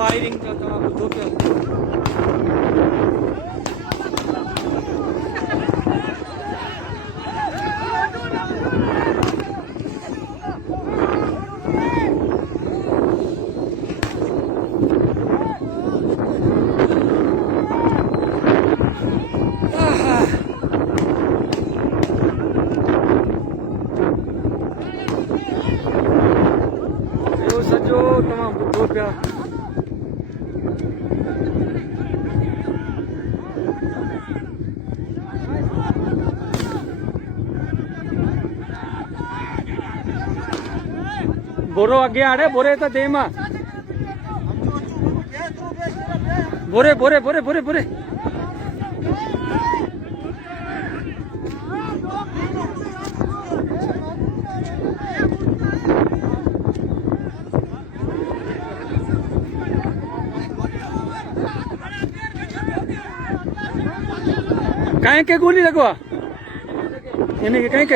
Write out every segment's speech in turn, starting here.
Firing जो तव्हां ॿुधो पिया। सॼो तव्हां ॿुधो पिया। बोरो अगे आड़े बोरे तो दे मां बोरे बोरे बोरे बोरे बोरे कहीं के गोली लगवा इन्हें कहीं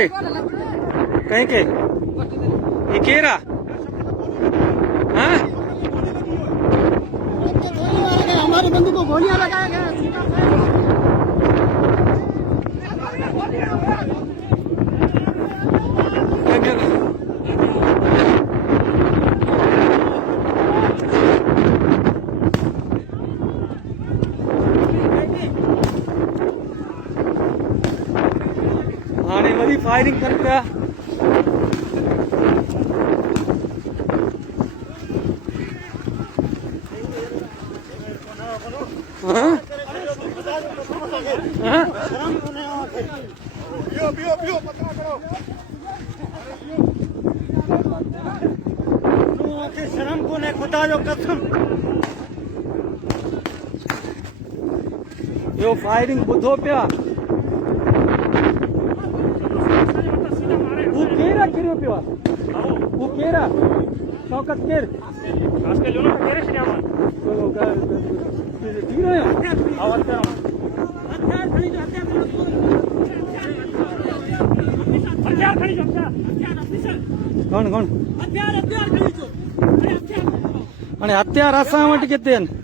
के ये केरा हाँ हमारे बंदू को गोलियां लगाया गया। हाणे वरी फायरिंग कर पिया। शर्म को ने खुदा जो कसम यो फायरिंग ॿुधो पिया। वो केरा किरियो पियो आहे वो केरा शौकत केर आजकल जो ना केरे से आवा चलो तीर है आवाज कर हथियार खड़ी जो हथियार खड़ी जो हथियार ऑफिसर कौन हथियार खड़ी जो अने हथियार असां वटि किथे आहिनि।